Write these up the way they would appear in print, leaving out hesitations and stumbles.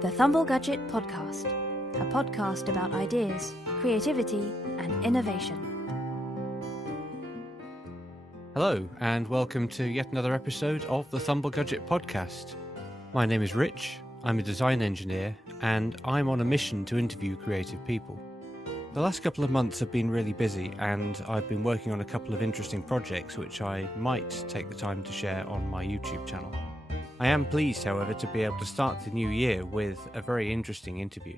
The Thumblegudget Podcast, a podcast about ideas, creativity, and innovation. Hello, and welcome to yet another episode of the Thumblegudget Podcast. My name is Rich, I'm a design engineer, and I'm on a mission to interview creative people. The last couple of months have been really busy, and I've been working on a couple of interesting projects which I might take the time to share on my YouTube channel. I am pleased, however, to be able to start the new year with a very interesting interview.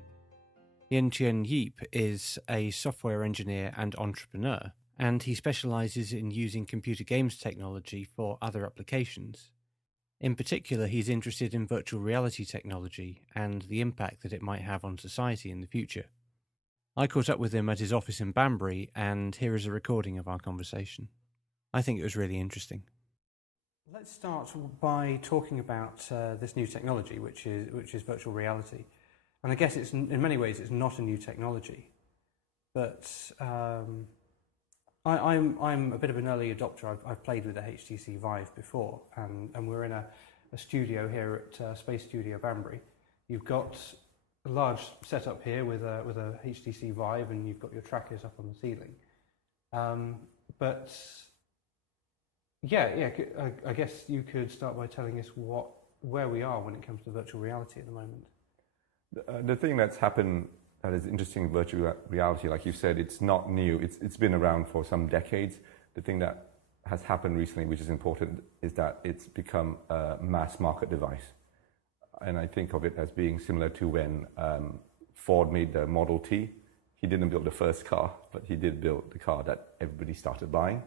Yin-Chien Yeap is a software engineer and entrepreneur, and he specialises in using computer games technology for other applications. In particular, he's interested in virtual reality technology and the impact that it might have on society in the future. I caught up with him at his office in Banbury, and here is a recording of our conversation. I think it was really interesting. Let's start by talking about this new technology, which is virtual reality. And I guess it's in many ways it's not a new technology, but I'm a bit of an early adopter. I've played with the HTC Vive before, and we're in a studio here at Space Studio Banbury. You've got a large setup here with a HTC Vive, and you've got your trackers up on the ceiling. I guess you could start by telling us where we are when it comes to virtual reality at the moment. The thing that's happened that is interesting in virtual reality, like you said, it's not new. It's been around for some decades. The thing that has happened recently, which is important, is that it's become a mass market device. And I think of it as being similar to when Ford made the Model T. He didn't build the first car, but he did build the car that everybody started buying.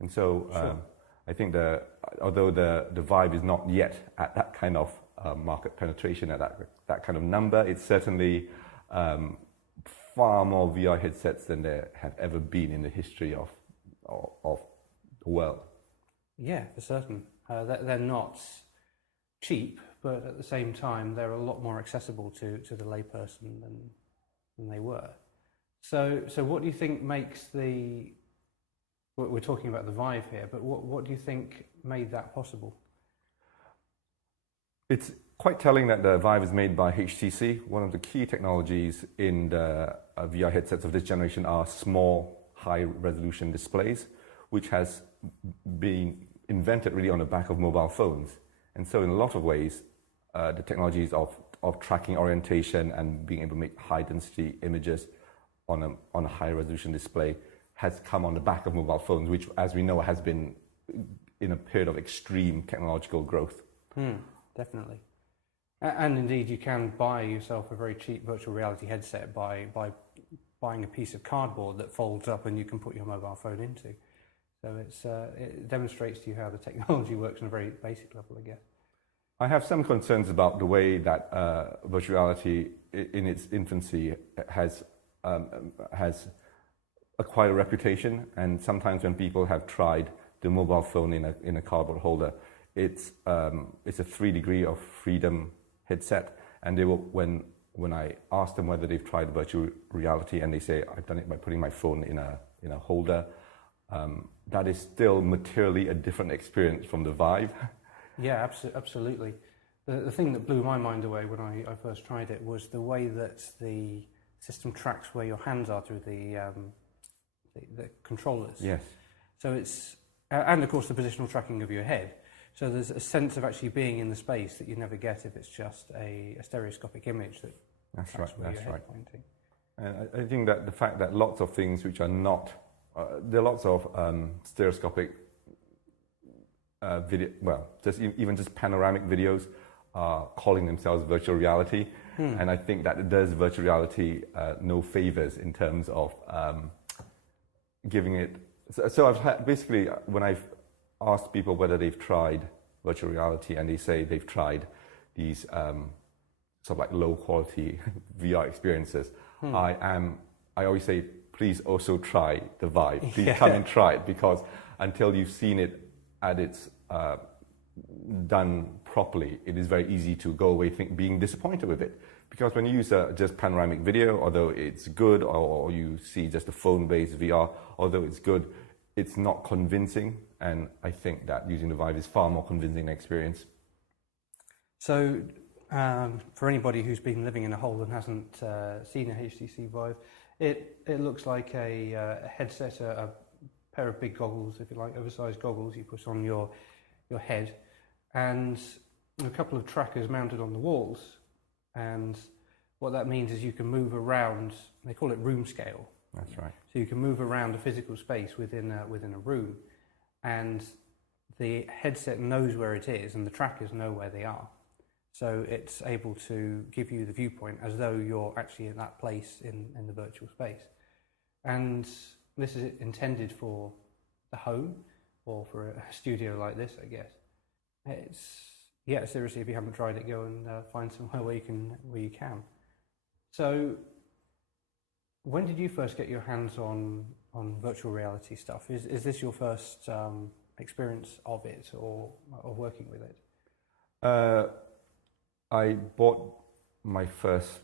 And so Sure. I think although the Vive is not yet at that kind of market penetration, at that kind of number, it's certainly far more VR headsets than there have ever been in the history of the world. Yeah, for certain. They're not cheap, but at the same time, they're a lot more accessible to the layperson than they were. So what do you think makes we're talking about the Vive here, but what do you think made that possible? It's quite telling that the Vive is made by HTC. One of the key technologies in the VR headsets of this generation are small, high-resolution displays, which has been invented really on the back of mobile phones. And so in a lot of ways, the technologies of tracking orientation and being able to make high-density images on a high-resolution display has come on the back of mobile phones, which, as we know, has been in a period of extreme technological growth. Definitely. And indeed, you can buy yourself a very cheap virtual reality headset by buying a piece of cardboard that folds up and you can put your mobile phone into. So it demonstrates to you how the technology works on a very basic level, I guess. I have some concerns about the way that virtual reality in its infancy has acquired a reputation, and sometimes when people have tried the mobile phone in a cardboard holder, it's a 3 degree of freedom headset, and they will when I ask them whether they've tried virtual reality, and they say I've done it by putting my phone in a holder, that is still materially a different experience from the Vive. Yeah, absolutely. The thing that blew my mind away when I first tried it was the way that the system tracks where your hands are through the controllers. Yes. So it's and of course the positional tracking of your head. So there's a sense of actually being in the space that you never get if it's just a stereoscopic image that tracks where your head's pointing. And I think that the fact that lots of things which are not there are lots of stereoscopic video, well, even just panoramic videos are calling themselves virtual reality, and I think that it does virtual reality no favors in terms of giving it. So I've had, basically, when I've asked people whether they've tried virtual reality, and they say they've tried these sort of like low quality VR experiences, I always say, please also try the Vive. Please come and try it, because until you've seen it at its done properly, it is very easy to go away being disappointed with it. Because when you use just panoramic video, although it's good, or you see just a phone-based VR, although it's good, it's not convincing. And I think that using the Vive is far more convincing experience. So for anybody who's been living in a hole and hasn't seen a HTC Vive, it looks like a headset, a pair of big goggles, if you like, oversized goggles you put on your head, and a couple of trackers mounted on the walls. And what that means is you can move around. They call it room scale. That's right. So you can move around a physical space within a room, and the headset knows where it is, and the trackers know where they are. So it's able to give you the viewpoint as though you're actually in that place in the virtual space. And this is intended for the home or for a studio like this, I guess. Seriously, if you haven't tried it, go and find somewhere where you can. So, when did you first get your hands on virtual reality stuff? Is this your first experience of it or working with it? I bought my first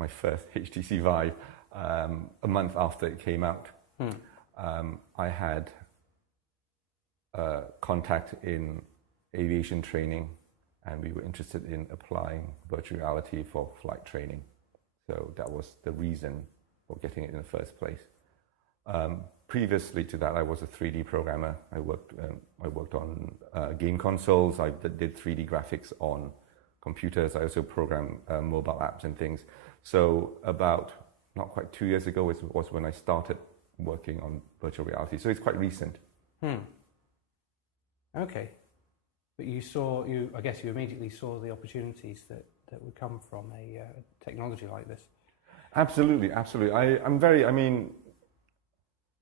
HTC Vive a month after it came out. I had contact in aviation training, and we were interested in applying virtual reality for flight training. So that was the reason for getting it in the first place. Previously to that, I was a 3D programmer. I worked on game consoles. I did 3D graphics on computers. I also programmed mobile apps and things. So about not quite 2 years ago was when I started working on virtual reality. So it's quite recent. Okay. But I guess you immediately saw the opportunities that would come from a technology like this. Absolutely.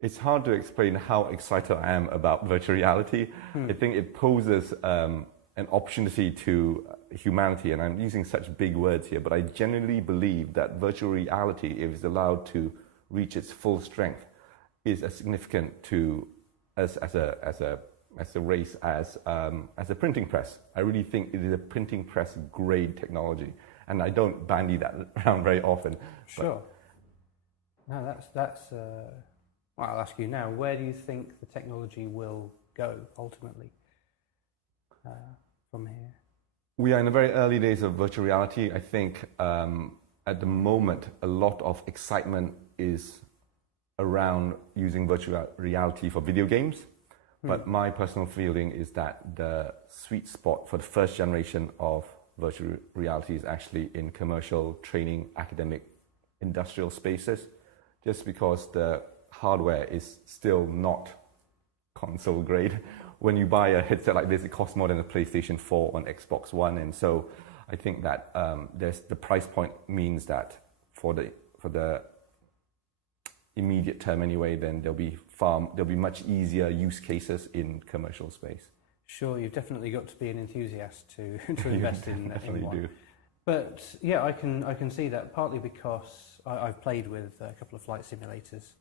It's hard to explain how excited I am about virtual reality. I think it poses an opportunity to humanity, and I'm using such big words here, but I genuinely believe that virtual reality, if it's allowed to reach its full strength, is as significant to us as a race as a printing press. I really think it is a printing press grade technology, and I don't bandy that around very often. Sure. No, that's. Well, I'll ask you now. Where do you think the technology will go ultimately from here? We are in the very early days of virtual reality. I think at the moment a lot of excitement is around using virtual reality for video games. But my personal feeling is that the sweet spot for the first generation of virtual reality is actually in commercial, training, academic, industrial spaces, just because the hardware is still not console grade. When you buy a headset like this, it costs more than a PlayStation 4 on Xbox One, and so I think that the price point means that for the immediate term anyway, then there'll be much easier use cases in commercial space. Sure, you've definitely got to be an enthusiast to invest in one. Do. But yeah, I can see that partly because I've played with a couple of flight simulators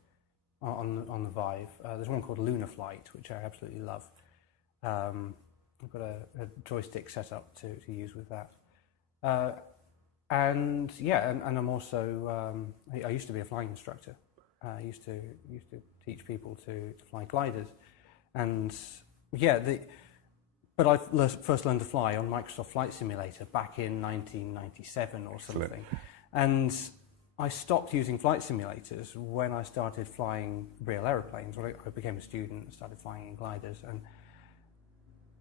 on the Vive. There's one called Lunar Flight, which I absolutely love. I've got a joystick set up to use with that. And I'm also I used to be a flying instructor. I used to teach people to fly gliders, and but I first learned to fly on Microsoft Flight Simulator back in 1997 or something. Excellent. And I stopped using flight simulators when I started flying real aeroplanes. When I became a student and started flying in gliders. And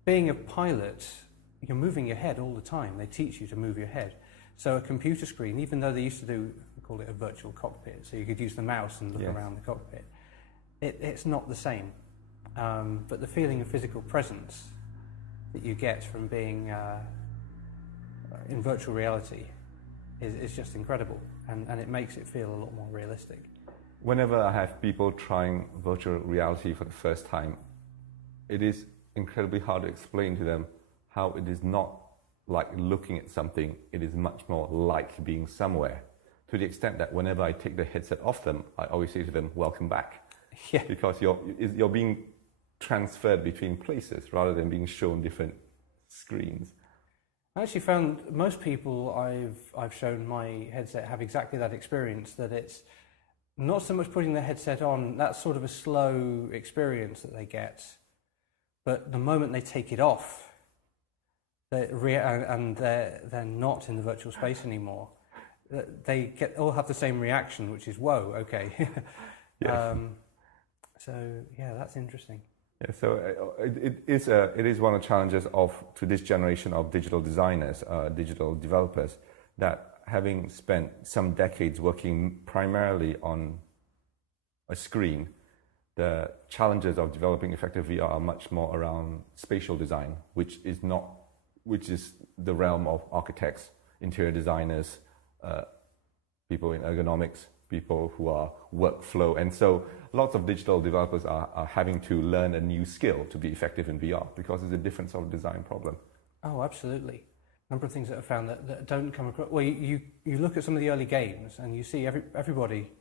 being a pilot, you're moving your head all the time. They teach you to move your head. So a computer screen, even though they used to call it a virtual cockpit, so you could use the mouse and look around the cockpit, it's not the same. But the feeling of physical presence that you get from being in virtual reality is just incredible, and it makes it feel a lot more realistic. Whenever I have people trying virtual reality for the first time, it is incredibly hard to explain to them how it is not like looking at something, it is much more like being somewhere. To the extent that whenever I take the headset off them, I always say to them, welcome back. Yeah. Because you're being transferred between places rather than being shown different screens. I actually found most people I've shown my headset have exactly that experience, that it's not so much putting the headset on, that's sort of a slow experience that they get, but the moment they take it off, they're not in the virtual space anymore. They all have the same reaction, which is whoa, okay. Yes. So yeah, that's interesting. Yeah, so it is one of the challenges to this generation of digital designers, digital developers, that having spent some decades working primarily on a screen, the challenges of developing effective VR are much more around spatial design, which is the realm of architects, interior designers, people in ergonomics, people who are workflow. And so lots of digital developers are having to learn a new skill to be effective in VR because it's a different sort of design problem. Oh, absolutely. A number of things that I've found that don't come across. Well, you look at some of the early games and you see everybody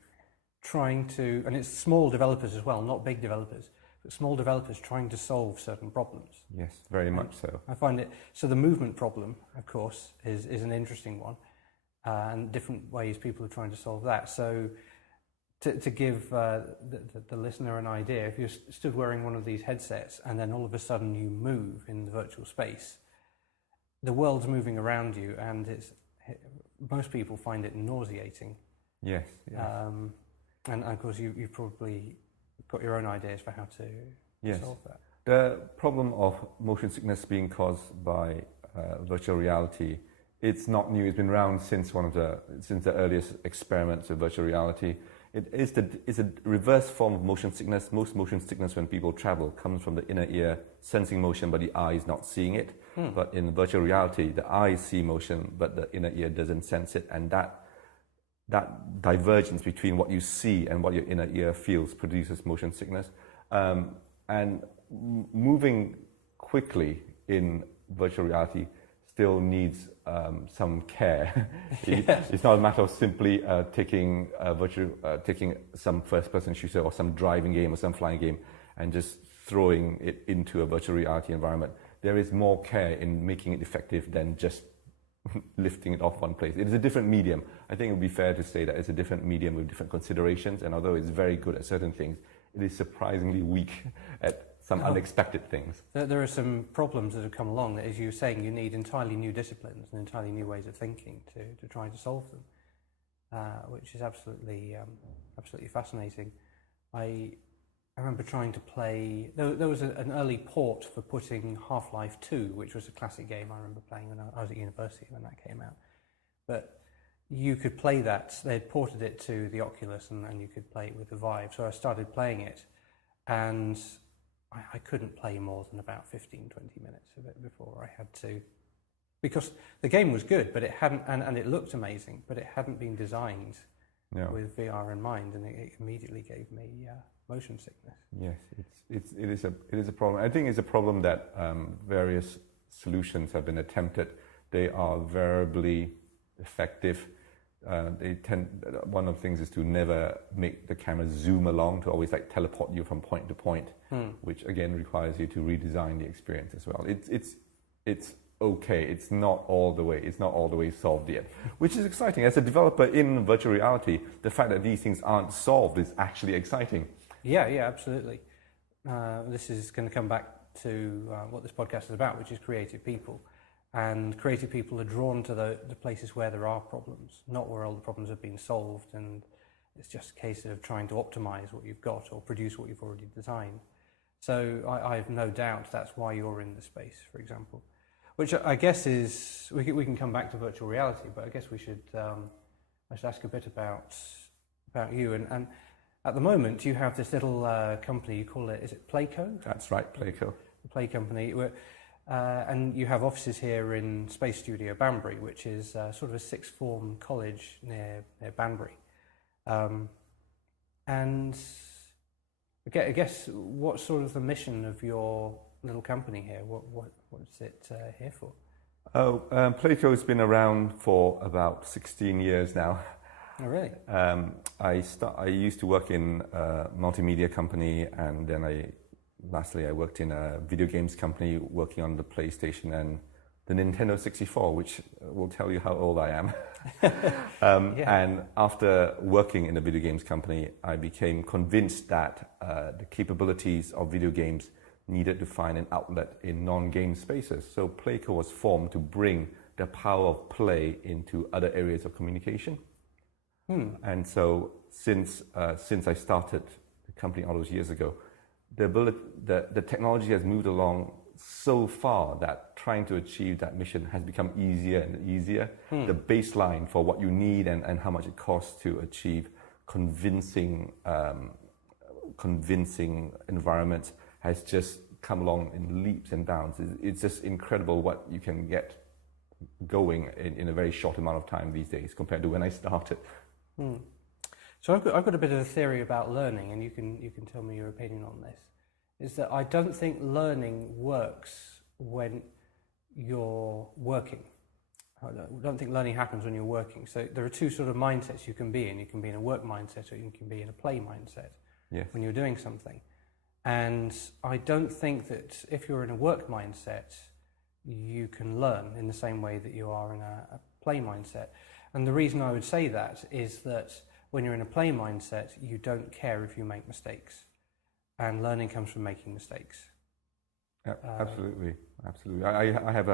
trying to, and it's small developers as well, not big developers, but small developers trying to solve certain problems. Yes, very much so. I find it, so the movement problem, of course, is an interesting one. And different ways people are trying to solve that. So to give the listener an idea, if you're stood wearing one of these headsets and then all of a sudden you move in the virtual space, the world's moving around you, and most people find it nauseating. Yes. And of course you've probably got your own ideas for how to solve that. The problem of motion sickness being caused by virtual reality, it's not new. It's been around since the earliest experiments of virtual reality. It's a reverse form of motion sickness. Most motion sickness when people travel comes from the inner ear sensing motion, but the eye is not seeing it. But in virtual reality, the eyes see motion, but the inner ear doesn't sense it, and that divergence between what you see and what your inner ear feels produces motion sickness. And moving quickly in virtual reality still needs some care. It's not a matter of simply taking some first-person shooter or some driving game or some flying game and just throwing it into a virtual reality environment. There is more care in making it effective than just lifting it off one place. It is a different medium. I think it would be fair to say that it's a different medium with different considerations, and although it's very good at certain things, it is surprisingly weak at some unexpected things. There are some problems that have come along that, as you were saying, you need entirely new disciplines and entirely new ways of thinking to try to solve them, which is absolutely fascinating. I remember trying to play. There was an early port for putting Half-Life 2, which was a classic game I remember playing when I was at university when that came out. But you could play that. They had ported it to the Oculus, and you could play it with the Vive. So I started playing it, and I couldn't play more than about 15, 20 minutes of it before I had to, because the game was good, but it hadn't, and it looked amazing, but it hadn't been designed with VR in mind, and it immediately gave me motion sickness. Yes, it is a problem. I think it's a problem that various solutions have been attempted. They are variably effective. One of the things is to never make the camera zoom along, to always like teleport you from point to point, which again requires you to redesign the experience as well. It's okay. It's not all the way solved yet, which is exciting. As a developer in virtual reality, the fact that these things aren't solved is actually exciting. Yeah, absolutely. This is going to come back to what this podcast is about, which is creative people. And creative people are drawn to the places where there are problems, not where all the problems have been solved, and it's just a case of trying to optimize what you've got or produce what you've already designed. So I have no doubt that's why you're in the space, for example, which I guess is, we can come back to virtual reality, but I guess we should ask a bit about you. And at the moment, you have this little company, you call it, is it PlayCore? That's right, PlayCore. The Play company. And you have offices here in Space Studio Banbury, which is sort of a sixth form college near Banbury. And I guess what's sort of the mission of your little company here? What's it here for? PlayCore has been around for about 16 years now. Oh, really? I used to work in a multimedia company, and then lastly, I worked in a video games company working on the PlayStation and the Nintendo 64, which will tell you how old I am. And after working in a video games company, I became convinced that the capabilities of video games needed to find an outlet in non-game spaces. So PlayCore was formed to bring the power of play into other areas of communication. And so since I started the company all those years ago, the technology has moved along so far that trying to achieve that mission has become easier and easier. The baseline for what you need and how much it costs to achieve convincing environments has just come along in leaps and bounds. It's just incredible what you can get going in a very short amount of time these days compared to when I started. So I've got a bit of a theory about learning, and you can tell me your opinion on this. Is that I don't think learning works when you're working. I don't think learning happens when you're working. So there are two sort of mindsets you can be in. You can be in a work mindset, or you can be in a play mindset. Yes. When you're doing something. And I don't think that if you're in a work mindset, you can learn in the same way that you are in a play mindset. And the reason I would say that is that when you're in a play mindset, you don't care if you make mistakes. And learning comes from making mistakes. Yeah, absolutely. I have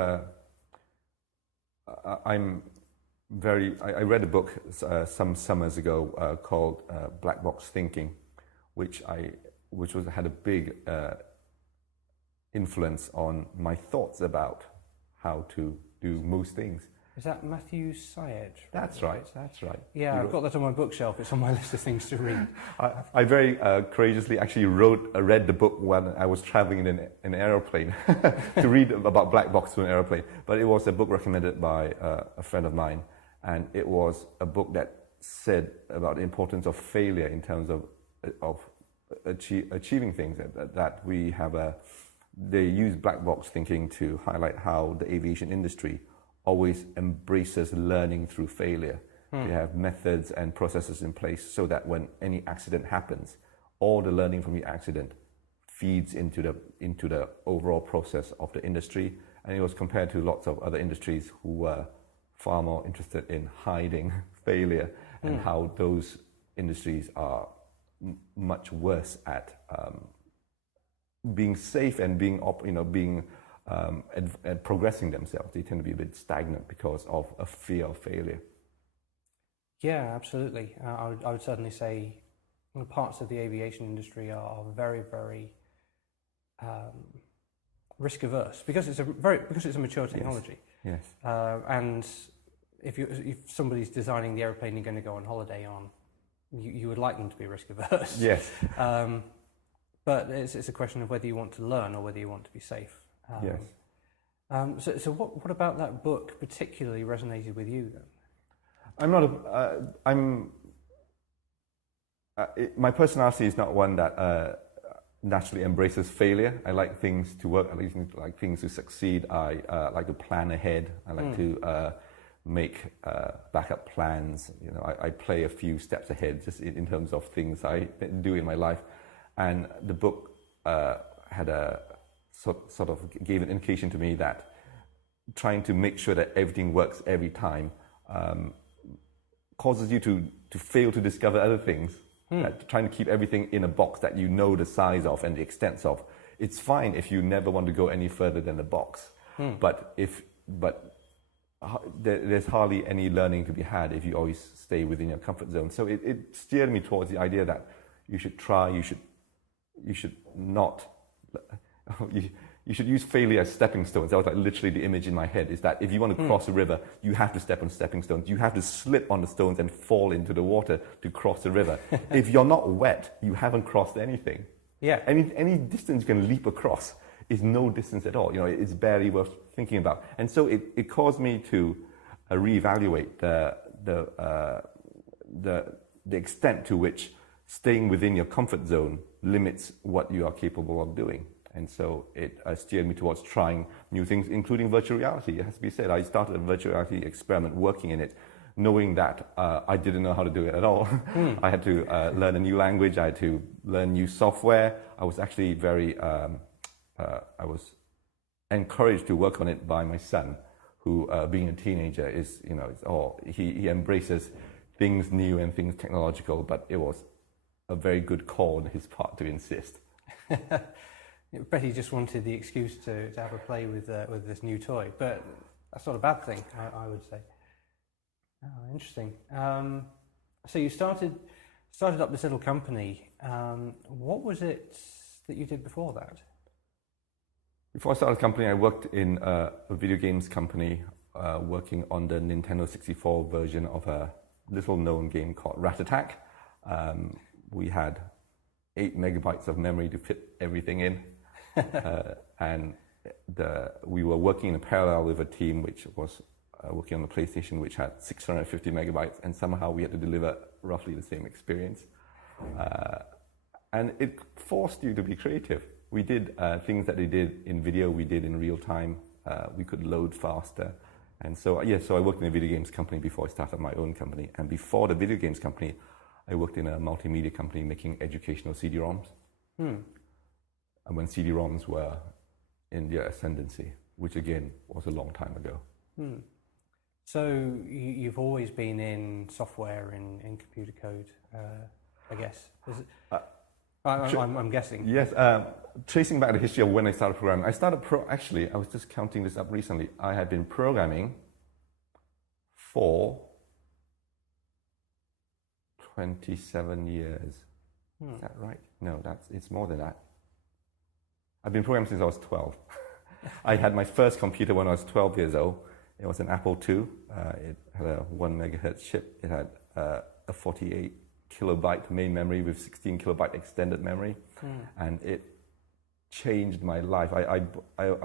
I read a book some summers ago called Black Box Thinking, which had a big influence on my thoughts about how to do most things. Is that Matthew Syed? That's right. Yeah, I've got that on my bookshelf. It's on my list of things to read. I very courageously actually read the book when I was traveling in an aeroplane to read about black box to an aeroplane. But it was a book recommended by a friend of mine, and it was a book that said about the importance of failure in terms of achieving things. That we have they use black box thinking to highlight how the aviation industry always embraces learning through failure. They have methods and processes in place so that when any accident happens, all the learning from the accident feeds into the overall process of the industry. And it was compared to lots of other industries who were far more interested in hiding failure and how those industries are much worse at being safe and being progressing themselves. They tend to be a bit stagnant because of a fear of failure. Yeah, absolutely. I would certainly say parts of the aviation industry are very, very risk averse because it's a mature technology. Yes. And if somebody's designing the airplane you're going to go on holiday on, you would like them to be risk averse. Yes. But it's a question of whether you want to learn or whether you want to be safe. Yes. So what about that book particularly resonated with you then? My personality is not one that naturally embraces failure. I like things to work. I like things to succeed. I like to plan ahead. I like to make backup plans. I play a few steps ahead just in terms of things I do in my life. And the book had a sort of gave an indication to me that trying to make sure that everything works every time causes you to fail to discover other things. Trying to keep everything in a box that you know the size of and the extent of. It's fine if you never want to go any further than the box, but there's hardly any learning to be had if you always stay within your comfort zone. So it steered me towards the idea that you should try. You should not. You should use failure as stepping stones. That was like literally the image in my head, is that if you want to cross a river, you have to step on stepping stones. You have to slip on the stones and fall into the water to cross the river. If you're not wet, you haven't crossed anything. Yeah. Any distance you can leap across is no distance at all. It's barely worth thinking about. And so it caused me to reevaluate the extent to which staying within your comfort zone limits what you are capable of doing. And so it steered me towards trying new things, including virtual reality. It has to be said, I started a virtual reality experiment working in it, knowing that I didn't know how to do it at all. I had to learn a new language. I had to learn new software. I was actually I was encouraged to work on it by my son, who, being a teenager, he embraces things new and things technological, but it was a very good call on his part to insist. Betty just wanted the excuse to have a play with this new toy, but that's not a bad thing, I would say. Oh, interesting. So you started up this little company. What was it that you did before that? Before I started the company, I worked in a video games company, working on the Nintendo 64 version of a little-known game called Rat Attack. We had 8 megabytes of memory to fit everything in, and we were working in parallel with a team which was working on the PlayStation, which had 650 megabytes, and somehow we had to deliver roughly the same experience. And it forced you to be creative. We did things that they did in video, we did in real time. We could load faster. And so, so I worked in a video games company before I started my own company. And before the video games company, I worked in a multimedia company making educational CD-ROMs. And when CD-ROMs were in their ascendancy, which again was a long time ago. So you've always been in software, in computer code, I guess. Is it, I'm guessing. Yes, tracing back the history of when I started programming. Actually, I was just counting this up recently. I had been programming for 27 years. Is that right? No, it's more than that. I've been programming since I was 12. I had my first computer when I was 12 years old. It was an Apple II. It had a 1 megahertz chip. It had a 48 kilobyte main memory with 16 kilobyte extended memory, and it changed my life. I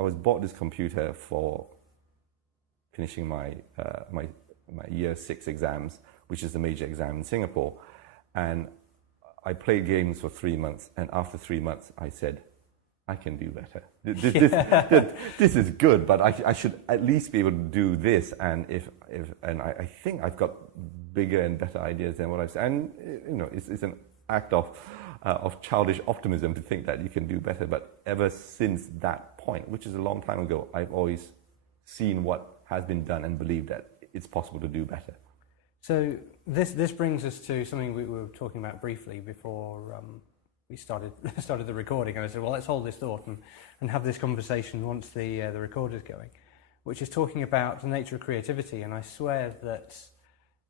was bought this computer for finishing my year 6 exams, which is the major exam in Singapore, and I played games for 3 months, and after 3 months I said, I can do better. This is good, but I should at least be able to do this. And I think I've got bigger and better ideas than what I've said. And it's an act of childish optimism to think that you can do better. But ever since that point, which is a long time ago, I've always seen what has been done and believed that it's possible to do better. So this brings us to something we were talking about briefly before we started the recording, and I said, well, let's hold this thought and have this conversation once the recorder's going, which is talking about the nature of creativity. And I swear that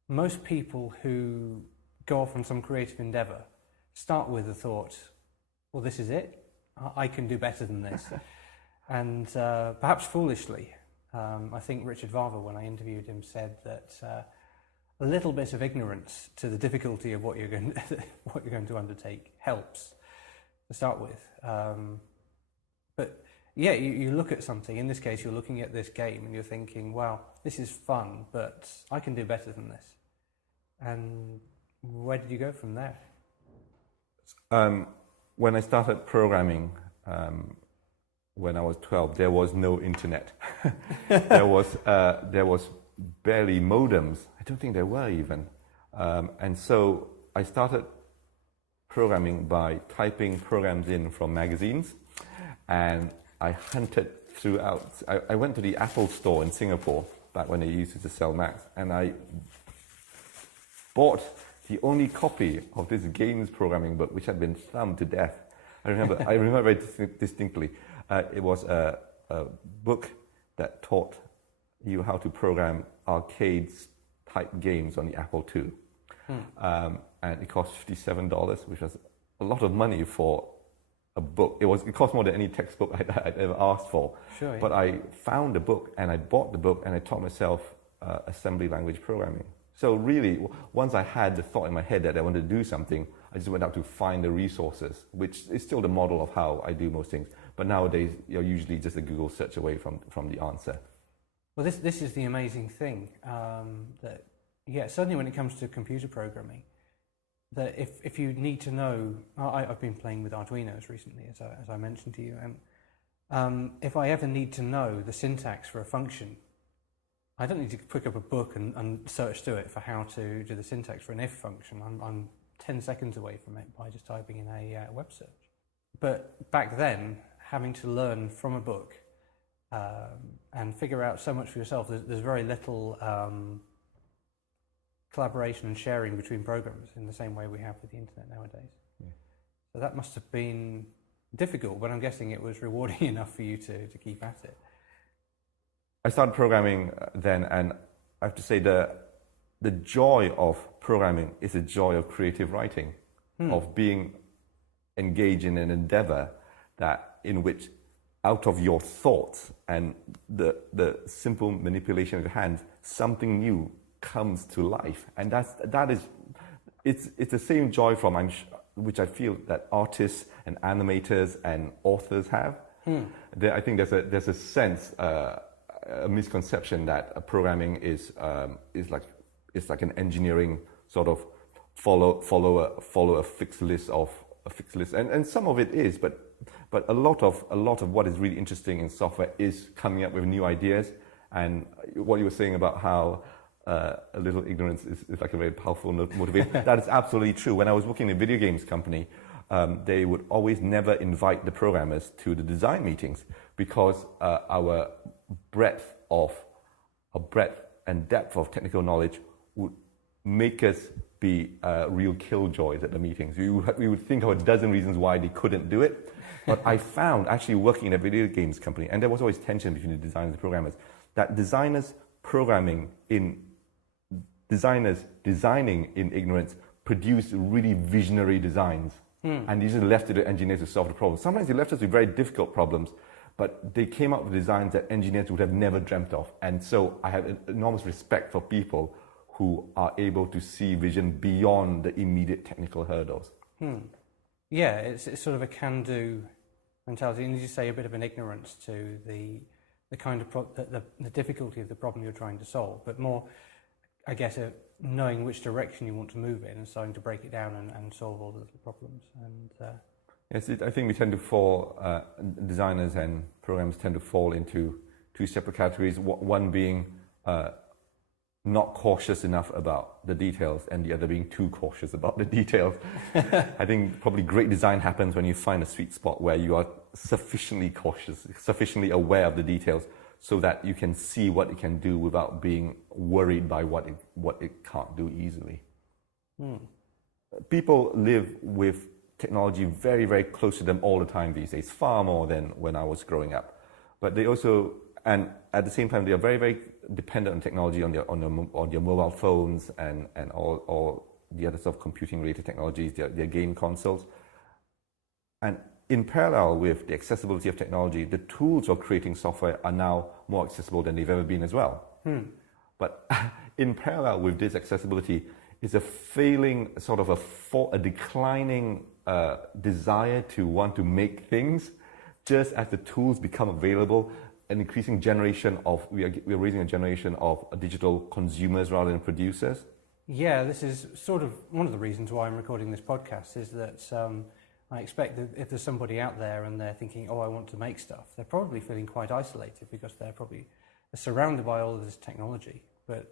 most people who go off on some creative endeavour start with the thought, well, this is it. I can do better than this. And perhaps foolishly, I think Richard Varver, when I interviewed him, said that a little bit of ignorance to the difficulty of what you're going to undertake helps to start with. But yeah, you look at something. In this case, you're looking at this game and you're thinking, "Wow, this is fun, but I can do better than this." And where did you go from there? When I started programming, when I was 12, there was no internet. there was barely modems. I don't think there were even. And so I started programming by typing programs in from magazines, and I hunted throughout. I went to the Apple store in Singapore back when they used to sell Macs, and I bought the only copy of this games programming book, which had been thumbed to death. I remember very distinctly. It was a book that taught you how to program arcades-type games on the Apple II. And it cost $57, which was a lot of money for a book. It cost more than any textbook I'd ever asked for. Sure, yeah. But I found the book, and I bought the book, and I taught myself assembly language programming. So really, once I had the thought in my head that I wanted to do something, I just went out to find the resources, which is still the model of how I do most things. But nowadays, you're usually just a Google search away from the answer. Well, this is the amazing thing, that, yeah, certainly when it comes to computer programming, that if you need to know, I've been playing with Arduinos recently, as I mentioned to you, and if I ever need to know the syntax for a function, I don't need to pick up a book and search through it for how to do the syntax for an if function. I'm 10 seconds away from it by just typing in a web search. But back then, having to learn from a book and figure out so much for yourself, there's very little collaboration and sharing between programs in the same way we have with the internet nowadays. Yeah. So that must have been difficult, but I'm guessing it was rewarding enough for you to keep at it. I started programming then, and I have to say the joy of programming is the joy of creative writing, of being engaged in an endeavor in which out of your thoughts and the simple manipulation of your hands, something new comes to life. And it's the same joy which I feel that artists and animators and authors have. I think there's a sense, a misconception that programming is like an engineering sort of follow a fixed list, and some of it is, but a lot of what is really interesting in software is coming up with new ideas. And what you were saying about how a little ignorance is like a very powerful motivator, that is absolutely true. When I was working in a video games company, they would always never invite the programmers to the design meetings because our breadth and depth of technical knowledge would make us be real killjoys at the meetings. We would think of a dozen reasons why they couldn't do it. But I found, actually working in a video games company, and there was always tension between the designers and the programmers, that designers designing in ignorance produce really visionary designs. And they just left it to engineers to solve the problem. Sometimes they left us with very difficult problems, but they came up with designs that engineers would have never dreamt of. And so I have enormous respect for people who are able to see vision beyond the immediate technical hurdles. Yeah, it's sort of a can-do mentality, and as you say, a bit of an ignorance to the kind of the difficulty of the problem you're trying to solve, but more, I guess, knowing which direction you want to move in and starting to break it down and solve all the little problems. And yes, I think we tend to fall, designers and programmers tend to fall into two separate categories, one being not cautious enough about the details, and the other being too cautious about the details. I think probably great design happens when you find a sweet spot where you are sufficiently cautious, sufficiently aware of the details, so that you can see what it can do without being worried by what it can't do easily. People live with technology very, very close to them all the time these days, far more than when I was growing up. But they also, and at the same time, they are very, very dependent on technology, on their mobile phones and all the other sort of computing-related technologies, their game consoles. And in parallel with the accessibility of technology, the tools for creating software are now more accessible than they've ever been as well. But in parallel with this accessibility is a failing, sort of a declining desire to want to make things, just as the tools become available. An increasing generation of, we're raising a generation of digital consumers rather than producers. Yeah, this is sort of one of the reasons why I'm recording this podcast, is that I expect that if there's somebody out there and they're thinking, oh, I want to make stuff, they're probably feeling quite isolated because they're surrounded by all of this technology. But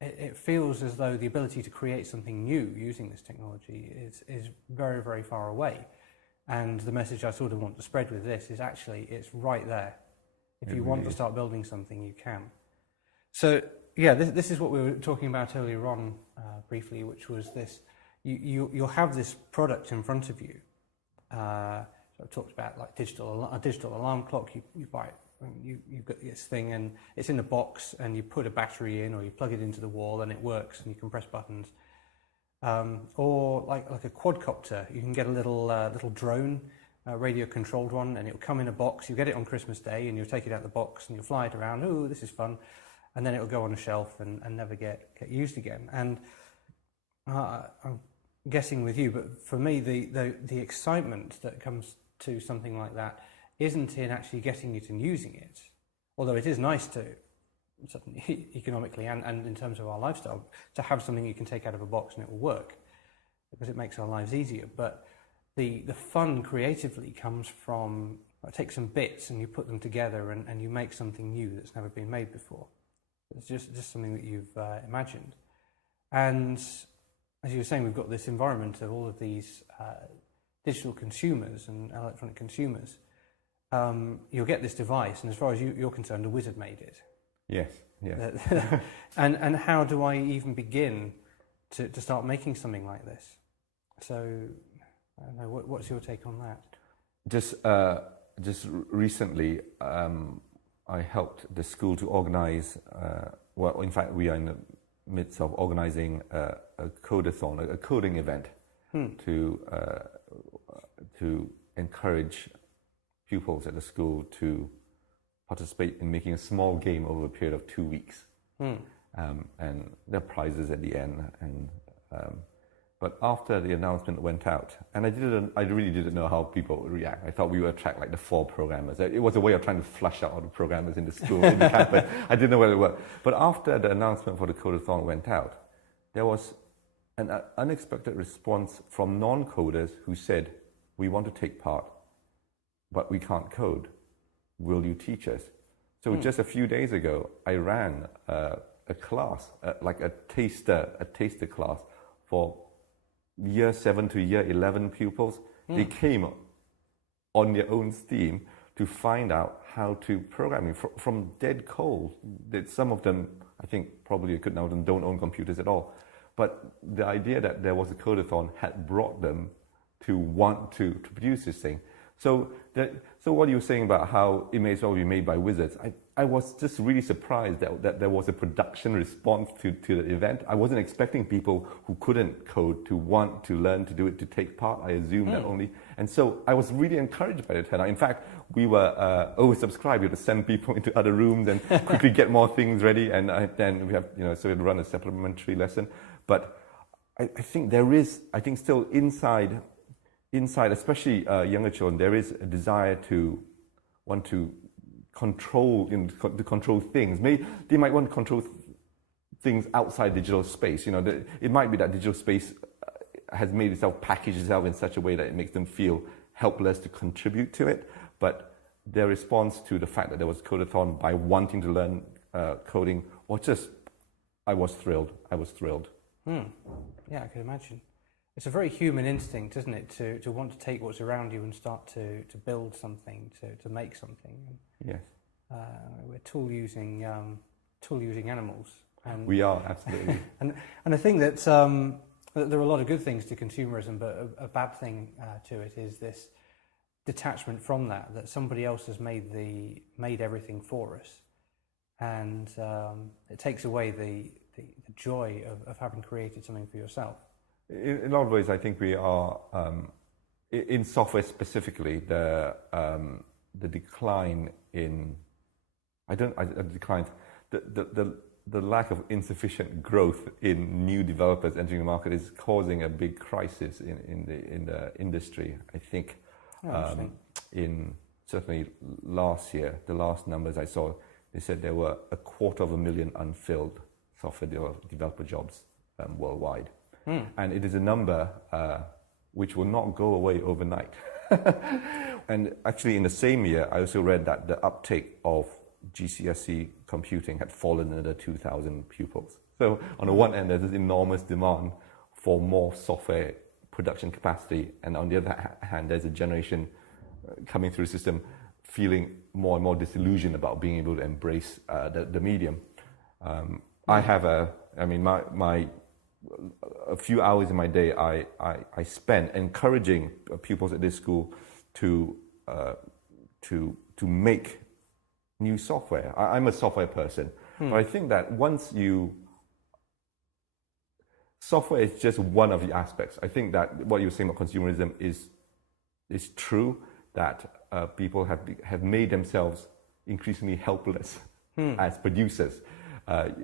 it feels as though the ability to create something new using this technology is very, very far away. And the message I sort of want to spread with this is actually it's right there. If you want to start building something, you can. So, yeah, this is what we were talking about earlier on briefly, which was this. You'll have this product in front of you. So I talked about like a digital alarm clock. You buy it, and you've got this thing, and it's in a box, and you put a battery in, or you plug it into the wall, and it works, and you can press buttons. Or like a quadcopter, you can get a little drone. Radio controlled one, and it'll come in a box. You get it on Christmas Day, and you'll take it out of the box and you'll fly it around. Oh, this is fun. And then it'll go on a shelf and never get used again. And I'm guessing with you, but for me, the excitement that comes to something like that isn't in actually getting it and using it, although it is nice to, certainly economically and in terms of our lifestyle, to have something you can take out of a box and it will work because it makes our lives easier. But the fun creatively comes from, take some bits and you put them together and you make something new that's never been made before. It's just something that you've imagined. And as you were saying, we've got this environment of all of these digital consumers and electronic consumers. You'll get this device, and as far as you're concerned, a wizard made it. Yes. And how do I even begin to start making something like this? So, I don't know, what's your take on that? just recently, I helped the school to organize. Well, in fact, we are in the midst of organizing a codathon, a coding event, to encourage pupils at the school to participate in making a small game over a period of 2 weeks. And there are prizes at the end. But after the announcement went out, and I really didn't know how people would react. I thought we would attract like the 4 programmers. It was a way of trying to flush out all the programmers in the school, in the campus. I didn't know whether it worked. But after the announcement for the codathon went out, there was an unexpected response from non-coders who said, "We want to take part, but we can't code. Will you teach us?" So just a few days ago, I ran a class, like a taster class for year 7 to year 11 pupils. They came on their own steam to find out how to programming from dead cold. That some of them, I think probably a good number of them don't own computers at all. But the idea that there was a codathon had brought them to want to produce this thing. So what you were saying about how it may as well be made by wizards, I was just really surprised that there was a production response to the event. I wasn't expecting people who couldn't code to want to learn to do it, to take part. I assumed that only. And so I was really encouraged by the turnout. In fact, we were oversubscribed. We had to send people into other rooms and quickly get more things ready. And then we have, so we had to run a supplementary lesson. But I think still inside, especially younger children, there is a desire to want to control things. They might want to control things outside digital space. It might be that digital space has made itself, packaged itself in such a way that it makes them feel helpless to contribute to it. But their response to the fact that there was a codathon by wanting to learn coding was just, I was thrilled. Yeah, I can imagine. It's a very human instinct, isn't it, to want to take what's around you and start to build something, to make something. Yes. We're tool using animals. And we are, absolutely. and I think that there are a lot of good things to consumerism, but a bad thing to it is this detachment from that somebody else has made everything for us, and it takes away the joy of having created something for yourself. In a lot of ways, I think we are, in software specifically, the decline in, the lack of insufficient growth in new developers entering the market is causing a big crisis in the industry. I think in certainly last year, the last numbers I saw, they said there were 250,000 unfilled software developer jobs worldwide. And it is a number which will not go away overnight. And actually in the same year, I also read that the uptake of GCSE computing had fallen another 2,000 pupils. So on the one end, there's this enormous demand for more software production capacity. And on the other hand, there's a generation coming through the system feeling more and more disillusioned about being able to embrace the medium. I have a few hours in my day I spend encouraging pupils at this school to make new software. I'm a software person, but I think that software is just one of the aspects. I think that what you're saying about consumerism is true, that people have made themselves increasingly helpless as producers.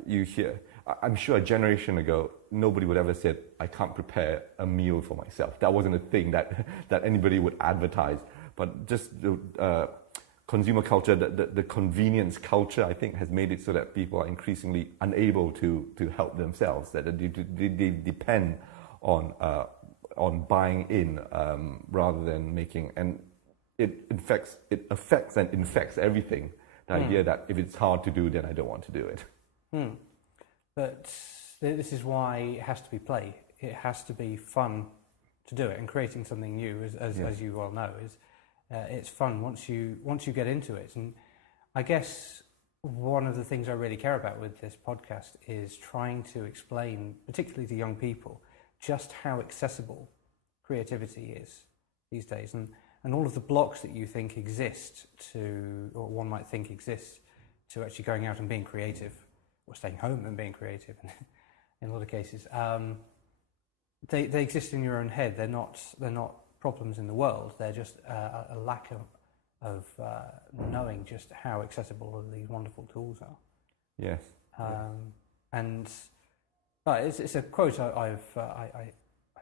You hear, I'm sure a generation ago, nobody would ever said, I can't prepare a meal for myself. That wasn't a thing that anybody would advertise. But just the consumer culture, the convenience culture, I think, has made it so that people are increasingly unable to help themselves, that they depend on buying in rather than making. And it affects and infects everything. The idea that if it's hard to do, then I don't want to do it. But this is why it has to be play. It has to be fun to do it, and creating something new, as you well know, is it's fun once you get into it. And I guess one of the things I really care about with this podcast is trying to explain, particularly to young people, just how accessible creativity is these days. And and all of the blocks that you think exist to, or one might think exists to actually going out and being creative, or staying home and being creative in a lot of cases, they exist in your own head. They're not problems in the world. They're just a lack of knowing just how accessible all these wonderful tools are. Yes. But it's a quote I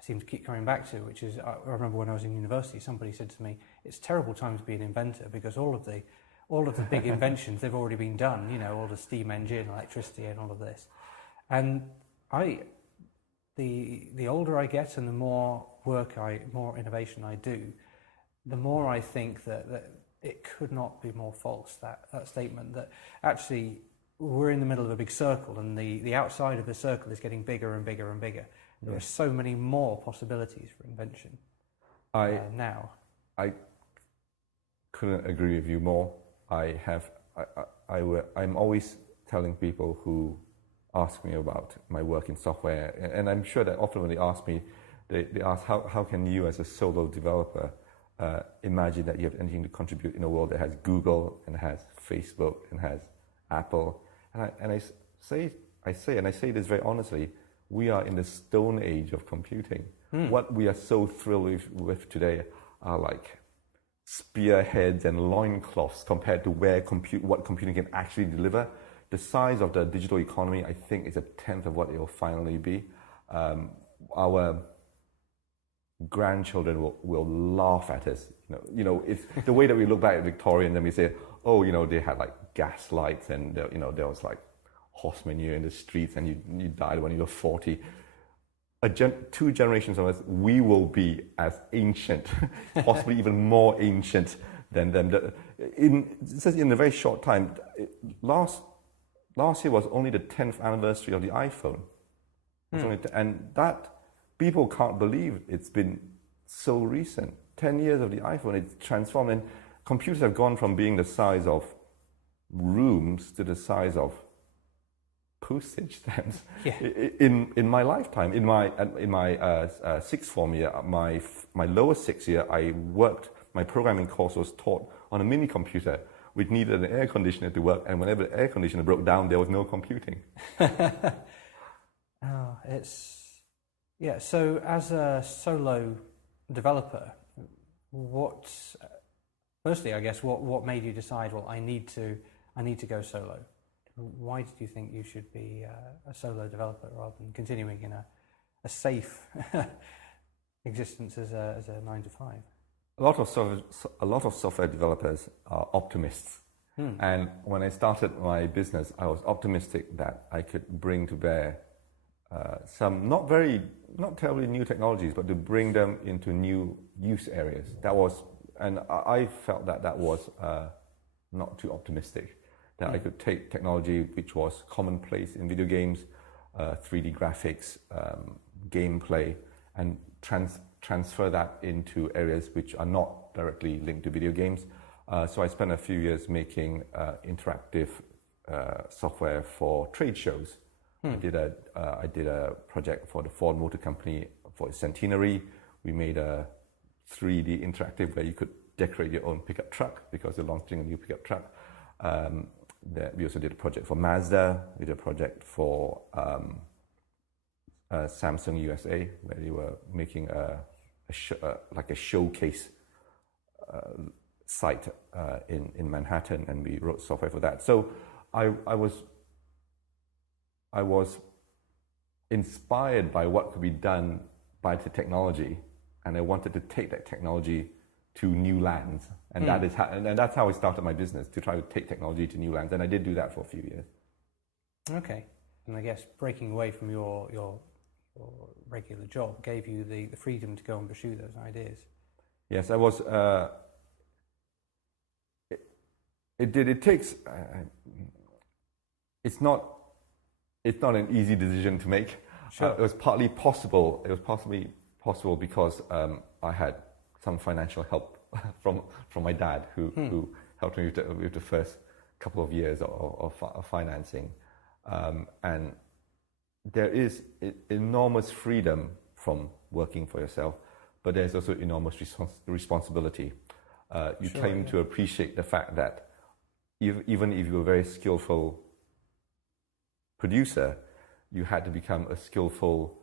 seem to keep coming back to, which is, I remember when I was in university, somebody said to me, "It's a terrible time to be an inventor because all of the big inventions, they've already been done. You know, all the steam engine, electricity, and all of this." And the older I get and the more more innovation I do, the more I think that it could not be more false, that statement, that actually we're in the middle of a big circle and the outside of the circle is getting bigger and bigger and bigger. There are so many more possibilities for invention now. I couldn't agree with you more. I'm always telling people who ask me about my work in software, and I'm sure that often when they ask me, they ask, how can you as a solo developer imagine that you have anything to contribute in a world that has Google and has Facebook and has Apple? And I say this very honestly, we are in the stone age of computing. What we are so thrilled with today are like spearheads and loincloths compared to what computing can actually deliver. The size of the digital economy, I think, is a tenth of what it will finally be. Our grandchildren will laugh at us. You know, it's the way that we look back at Victoria and then we say, oh, they had like gas lights and there was like horse manure in the streets and you died when you were 40. 2 generations of us, we will be as ancient, possibly even more ancient than them. It says in a very short time, last year was only the 10th anniversary of the iPhone. And that, people can't believe it's been so recent. 10 years of the iPhone, it's transformed. And computers have gone from being the size of rooms to the size of postage stamps. In my lifetime, in my sixth form year, my lower sixth year, my programming course was taught on a mini computer, which needed an air conditioner to work, and whenever the air conditioner broke down, there was no computing. So as a solo developer, firstly, I guess, what made you decide, well, I need to go solo? Why did you think you should be a solo developer rather than continuing in a safe existence as a 9-to-5? A lot of software developers are optimists. And when I started my business, I was optimistic that I could bring to bear some not terribly new technologies, but to bring them into new use areas. And I felt that was not too optimistic. That I could take technology which was commonplace in video games, 3D graphics, gameplay, and transfer that into areas which are not directly linked to video games. So I spent a few years making interactive software for trade shows. I did a project for the Ford Motor Company for its centenary. We made a 3D interactive where you could decorate your own pickup truck because they're launching a new pickup truck. We also did a project for Mazda. We did a project for Samsung USA, where they were making like a showcase site in Manhattan, and we wrote software for that. So I was inspired by what could be done by the technology, and I wanted to take that technology to new lands. And that's how I started my business, to try to take technology to new lands. And I did do that for a few years. Okay. And I guess breaking away from your regular job gave you the freedom to go and pursue those ideas. Yes, I was. It takes. It's not an easy decision to make. Sure. It was partly possible. It was possibly possible because I had some financial help from my dad, who helped me with the first couple of years of financing, and there is enormous freedom from working for yourself, but there's also enormous responsibility. You came to appreciate the fact that even if you're a very skillful producer, you had to become a skillful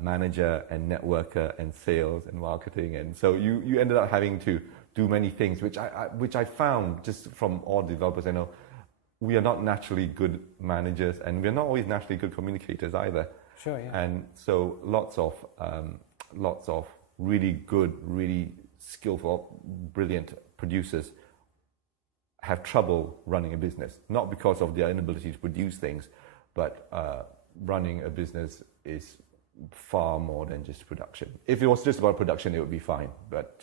manager and networker and sales and marketing, and so you ended up having to do many things, which I found just from all developers I know, we are not naturally good managers, and we're not always naturally good communicators either. Sure, yeah. And so lots of really good, really skillful, brilliant producers have trouble running a business, not because of their inability to produce things, but running a business is far more than just production. If it was just about production, it would be fine, but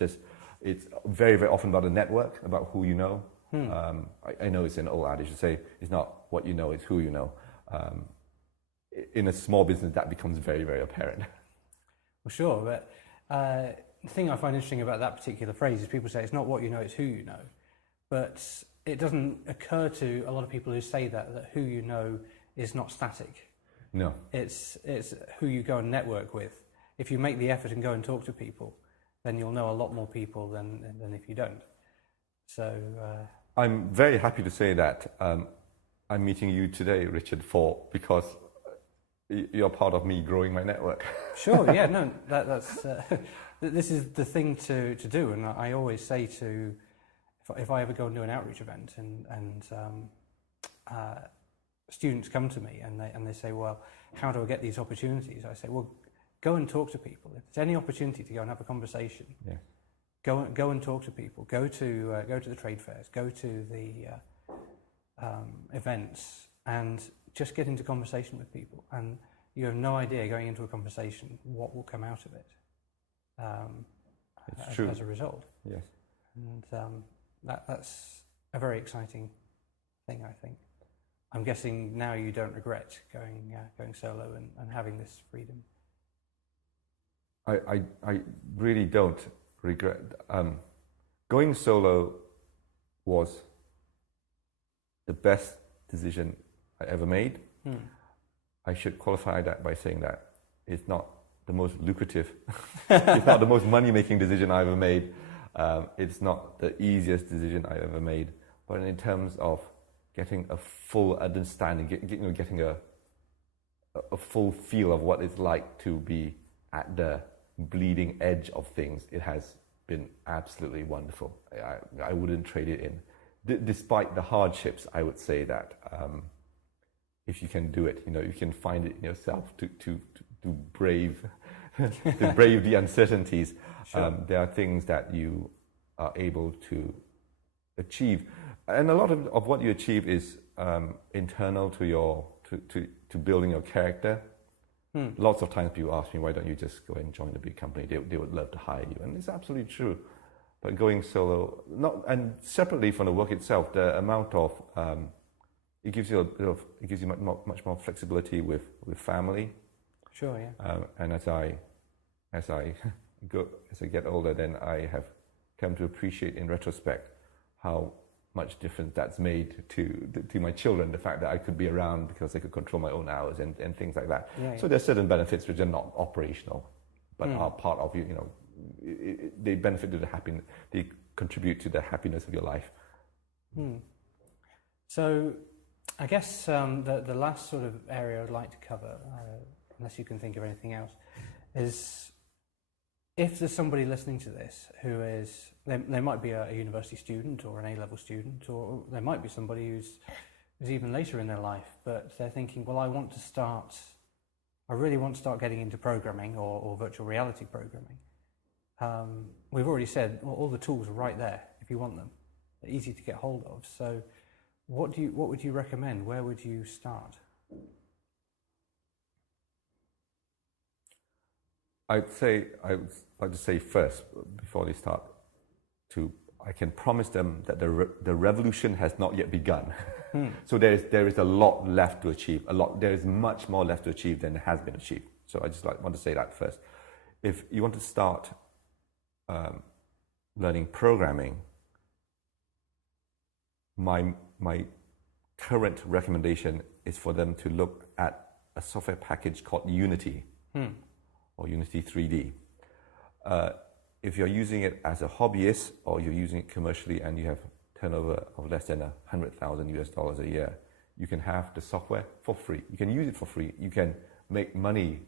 it's very, very often about a network, about who you know. I know it's an old adage to say it's not what you know, it's who you know. In a small business, that becomes very, very apparent. Well, sure, but the thing I find interesting about that particular phrase is people say it's not what you know, it's who you know. But it doesn't occur to a lot of people who say that who you know is not static. No. It's who you go and network with. If you make the effort and go and talk to people, then you'll know a lot more people than if you don't. So I'm very happy to say that I'm meeting you today, Richard, because you're part of me growing my network. Sure, yeah, no, that's this is the thing to do, and I always say to if I ever go and do an outreach event and students come to me and they say, well, how do I get these opportunities? I say, well, go and talk to people. If there's any opportunity to go and have a conversation, yeah. Go and talk to people. Go to the trade fairs. Go to the events, and just get into conversation with people. And you have no idea going into a conversation what will come out of it. As a result. Yes. And that's a very exciting thing, I think. I'm guessing now you don't regret going solo and having this freedom. I really don't regret. Going solo was the best decision I ever made. I should qualify that by saying that it's not the most lucrative, it's not the most money-making decision I ever made. It's not the easiest decision I ever made. But in terms of getting a full understanding, getting a full feel of what it's like to be at the bleeding edge of things, it has been absolutely wonderful. I wouldn't trade it in. Despite the hardships, I would say that if you can do it, you can find it in yourself to brave the uncertainties. Sure. There are things that you are able to achieve, and a lot of what you achieve is internal to building your character. Lots of times people ask me, why don't you just go and join a big company? They would love to hire you, and it's absolutely true. But going solo, and separately from the work itself, the amount of it gives you much more flexibility with family. Sure, yeah. And as I get older, then I have come to appreciate in retrospect how much difference that's made to my children. The fact that I could be around because I could control my own hours and things like that. Yeah, so there's certain benefits which are not operational, but are part of they benefit to the happiness. They contribute to the happiness of your life. So, I guess the last sort of area I'd like to cover, unless you can think of anything else, is if there's somebody listening to this who is, they might be a university student or an A-level student, or there might be somebody who's even later in their life, but they're thinking, well, I really want to start getting into programming or virtual reality programming. We've already said all the tools are right there if you want them. They're easy to get hold of. So what would you recommend? Where would you start? I would like to say first, before they start, I can promise them that the revolution has not yet begun. So there is a lot left to achieve. There is much more left to achieve than has been achieved. So I just want to say that first. If you want to start learning programming, my current recommendation is for them to look at a software package called Unity, or Unity 3D. if you're using it as a hobbyist or you're using it commercially and you have turnover of less than $100,000 a year, you can have the software for free. You can use it for free. You can make money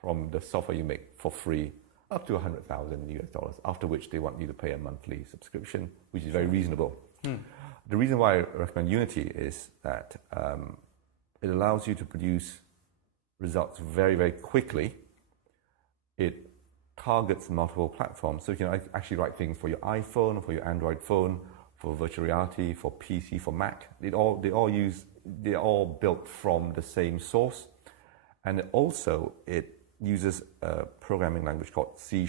from the software you make for free up to $100,000, after which they want you to pay a monthly subscription, which is very reasonable. The reason why I recommend Unity is that it allows you to produce results very, very quickly. It targets multiple platforms. So you can actually write things for your iPhone, for your Android phone, for virtual reality, for PC, for Mac. They're all built from the same source. And it uses a programming language called C#,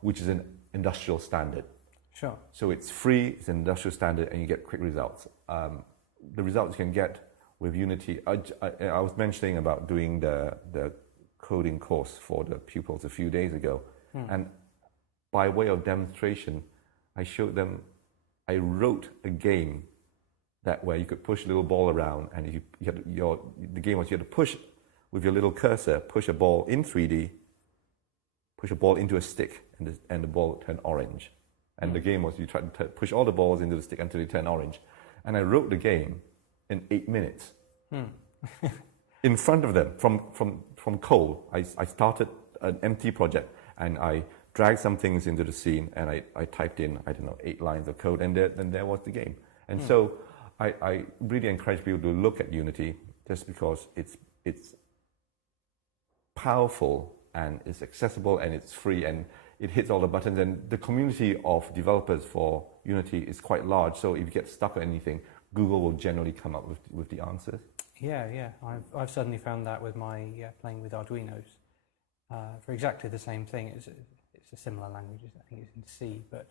which is an industrial standard. Sure. So it's free, it's an industrial standard, and you get quick results. The results you can get with Unity, I was mentioning about doing the coding course for the pupils a few days ago. And by way of demonstration, I showed them, I wrote a game where you could push a little ball around, and the game was you had to push with your little cursor, push a ball in 3D, push a ball into a stick, and the ball turned orange. And the game was you tried to push all the balls into the stick until they turn orange. And I wrote the game in 8 minutes. In front of them, from cold. I started an empty project, and I dragged some things into the scene, and I typed in, 8 lines of code, and there was the game. And so I really encourage people to look at Unity, just because it's powerful, and it's accessible, and it's free, and it hits all the buttons, and the community of developers for Unity is quite large. So if you get stuck on anything, Google will generally come up with the answers. Yeah. I've certainly found that with my playing with Arduinos for exactly the same thing. It's a similar language. I think it's in C, but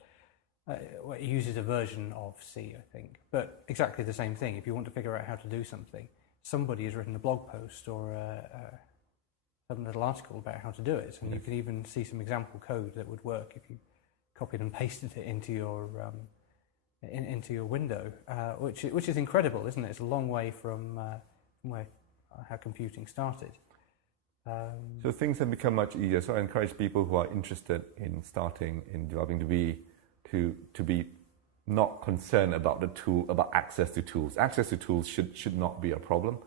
it uses a version of C, I think. But exactly the same thing. If you want to figure out how to do something, somebody has written a blog post or some little article about how to do it, and you can even see some example code that would work if you copied and pasted it into your window, which is incredible, isn't it? It's a long way from how computing started. So things have become much easier. So I encourage people who are interested in starting in developing to be not concerned about about access to tools. Access to tools should not be a problem.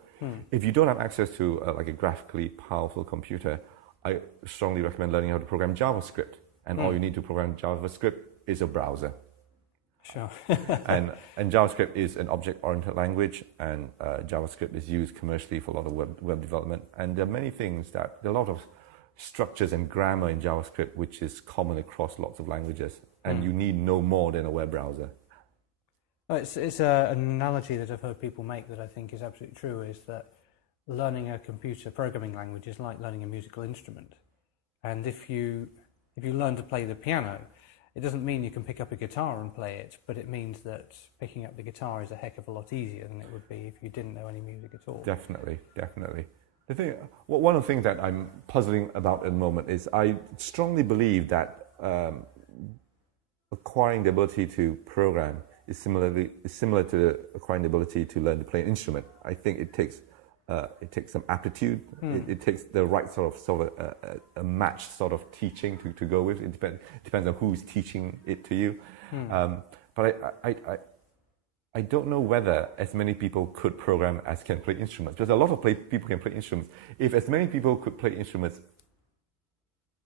If you don't have access to like a graphically powerful computer, I strongly recommend learning how to program JavaScript. And all you need to program JavaScript is a browser. Sure. and JavaScript is an object-oriented language, and JavaScript is used commercially for a lot of web development. And there are many things there are a lot of structures and grammar in JavaScript which is common across lots of languages, and you need no more than a web browser. Well, it's an analogy that I've heard people make that I think is absolutely true, is that learning a computer programming language is like learning a musical instrument. And if you learn to play the piano, it doesn't mean you can pick up a guitar and play it, but it means that picking up the guitar is a heck of a lot easier than it would be if you didn't know any music at all. Definitely. One of the things that I'm puzzling about at the moment is I strongly believe that acquiring the ability to program is similar to acquiring the ability to learn to play an instrument. I think it takes some aptitude. It takes the right sort of a matched sort of teaching to go with. It depends on who's teaching it to you. But I don't know whether as many people could program as can play instruments. Because a lot of people can play instruments. If as many people could play instruments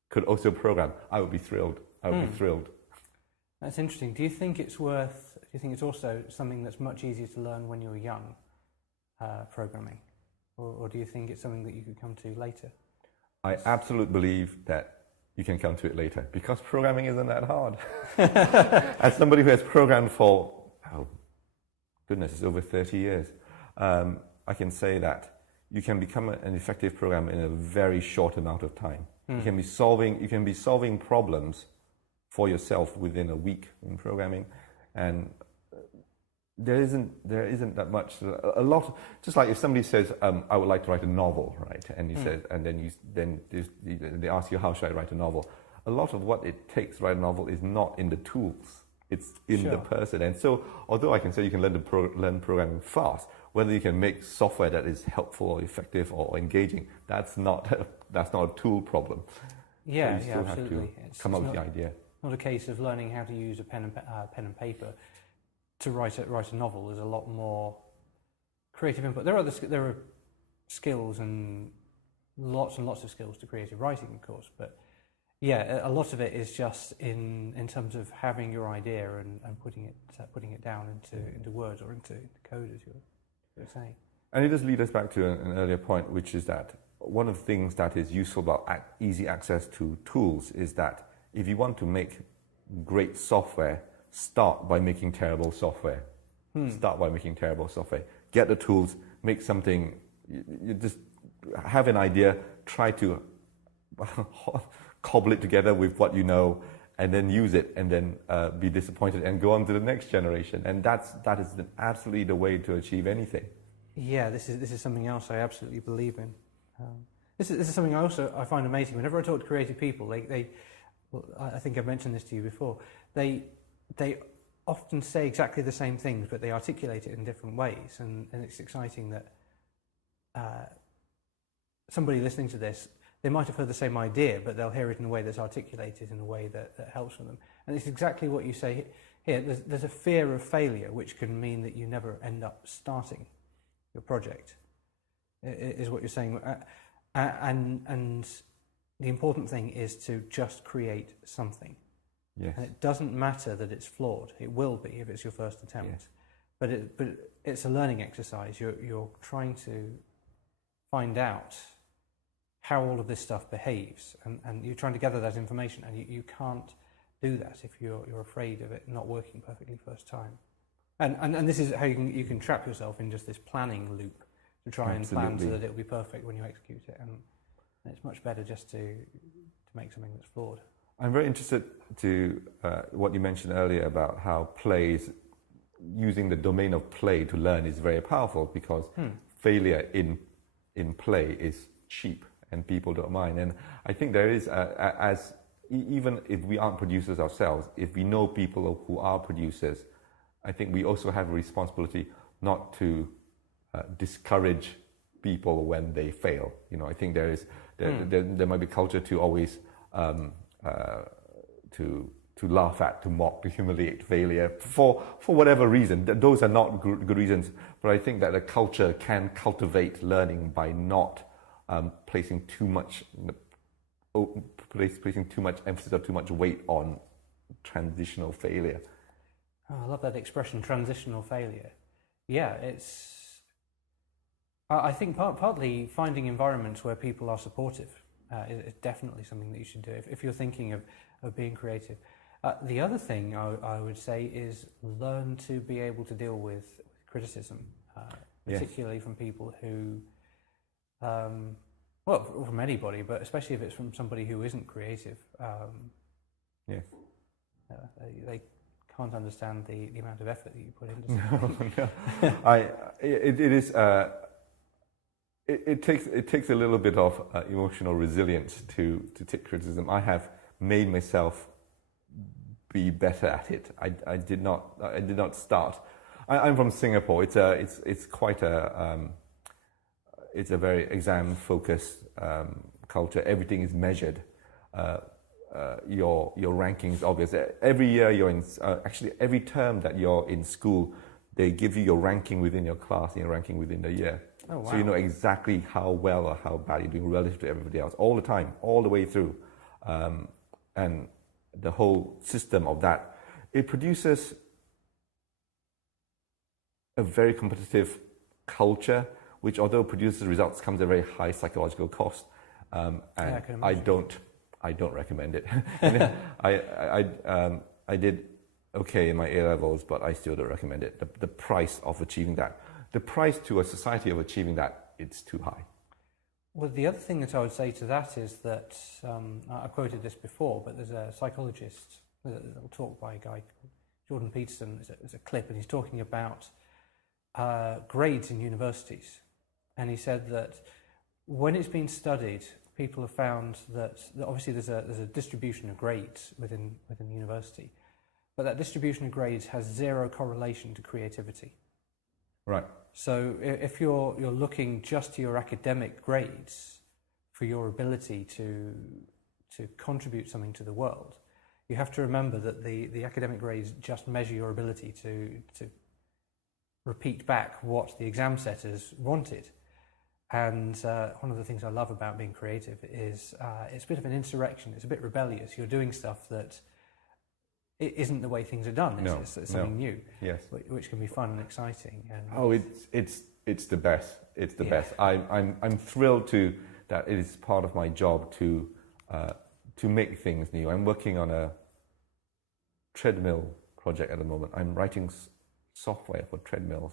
could also program, I would be thrilled. That's interesting. Do you think it's also something that's much easier to learn when you're young, programming? Or do you think it's something that you could come to later? I absolutely believe that you can come to it later, because programming isn't that hard. As somebody who has programmed for, it's over 30 years, I can say that you can become an effective programmer in a very short amount of time. You can be solving problems for yourself within a week in programming, and there isn't that much. A lot, just like if somebody says, "I would like to write a novel," right? And you said, and then they ask you, "How should I write a novel?" A lot of what it takes to write a novel is not in the tools; it's in the person. And so, although I can say you can learn programming fast, whether you can make software that is helpful or effective or engaging, that's not a tool problem. Yeah, So you still absolutely. have to come up with the idea. Not a case of learning how to use a pen and paper to write a novel. There's a lot more creative input. There are skills and lots of skills to creative writing, of course, but yeah, a lot of it is just in terms of having your idea and putting it down into words or into code, as you're saying. And it does lead us back to an earlier point, which is that one of the things that is useful about easy access to tools is that if you want to make great software, start by making terrible software. Start by making terrible software. Get the tools, make something, you just have an idea, try to cobble it together with what you know, and then use it, and then be disappointed and go on to the next generation. And that is absolutely the way to achieve anything. Yeah, this is something else I absolutely believe in. This is something I find amazing. Whenever I talk to creative people, I think I've mentioned this to you before. They often say exactly the same things, but they articulate it in different ways, and it's exciting that somebody listening to this, they might have heard the same idea, but they'll hear it in a way that's articulated in a way that helps them. And it's exactly what you say here. There's a fear of failure, which can mean that you never end up starting your project, is what you're saying. And the important thing is to just create something. Yes. And it doesn't matter that it's flawed. It will be if it's your first attempt. Yes. But it's a learning exercise. You're trying to find out how all of this stuff behaves, and you're trying to gather that information, and you can't do that if you're afraid of it not working perfectly first time. And this is how you can trap yourself in just this planning loop to try and plan so that it'll be perfect when you execute it, and it's much better just to make something that's flawed. I'm very interested to what you mentioned earlier about how using the domain of play to learn is very powerful, because failure in play is cheap and people don't mind. And I think there is, even if we aren't producers ourselves, if we know people who are producers, I think we also have a responsibility not to discourage people when they fail. I think there might be culture to always to laugh at, to mock, to humiliate failure for whatever reason. Those are not good reasons, but I think that a culture can cultivate learning by not placing too much emphasis or too much weight on transitional failure. Oh, I love that expression, transitional failure. Yeah, I think partly finding environments where people are supportive is definitely something that you should do if you're thinking of being creative. The other thing I would say is learn to be able to deal with criticism, particularly from people who, from anybody, but especially if it's from somebody who isn't creative. They can't understand the amount of effort that you put into something. It takes a little bit of emotional resilience to take criticism. I have made myself be better at it. I did not start. I'm from Singapore. It's quite it's a very exam focused culture. Everything is measured. Your ranking is obvious. Every year you're in, actually every term that you're in school, they give you your ranking within your class and your ranking within the year. Oh, wow. So you know exactly how well or how bad you're doing relative to everybody else, all the time, all the way through. And the whole system of that, it produces a very competitive culture, which although produces results comes at a very high psychological cost. And I don't recommend it. I did okay in my A-levels, but I still don't recommend it. The price of achieving that, the price to a society of achieving that, it's too high. Well, the other thing that I would say to that is that, I quoted this before, but there's a psychologist, a little talk by a guy called Jordan Peterson, there's a clip, and he's talking about grades in universities. And he said that when it's been studied, people have found that obviously there's a distribution of grades within the university, but that distribution of grades has zero correlation to creativity. Right. So if you're looking just to your academic grades for your ability to contribute something to the world, you have to remember that the academic grades just measure your ability to repeat back what the exam setters wanted. And one of the things I love about being creative is it's a bit of an insurrection. It's a bit rebellious. You're doing stuff that it isn't the way things are done. It's something new, yes, which can be fun and exciting. And it's the best. It's the best. I'm thrilled that it is part of my job to make things new. I'm working on a treadmill project at the moment. I'm writing software for treadmills,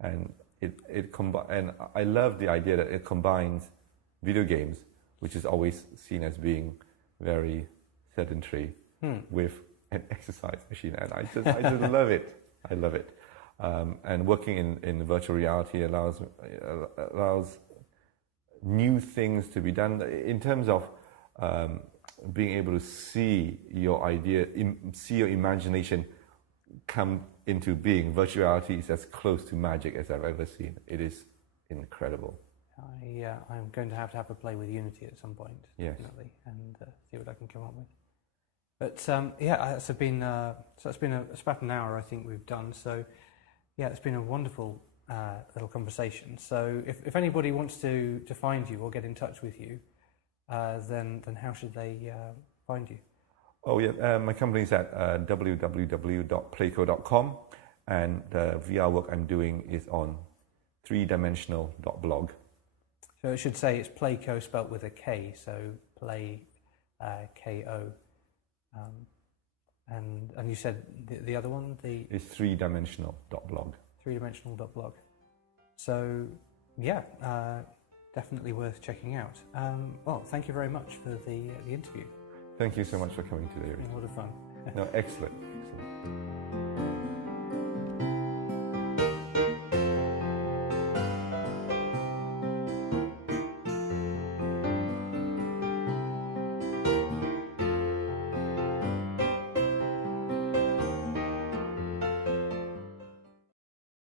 and and I love the idea that it combines video games, which is always seen as being very sedentary, with an exercise machine, and I just love it. I love it. And working in virtual reality allows new things to be done in terms of being able to see your idea, see your imagination come into being. Virtual reality is as close to magic as I've ever seen. It is incredible. I'm going to have a play with Unity at some point, yes, definitely, and see what I can come up with. But it's been it's about an hour I think we've done. So yeah, it's been a wonderful little conversation. So if anybody wants to find you or get in touch with you, then how should they find you? Oh yeah, my company's at www.playcore.com, and the VR work I'm doing is on 3dimensional.blog. So it should say it's PlayCore spelt with a K, so play K-O. And you said the other one? It's 3dimensional.blog. 3dimensional.blog. So yeah, definitely worth checking out. Well, thank you very much for the interview. Thank you so much for coming today. It's been a lot of fun. No, excellent.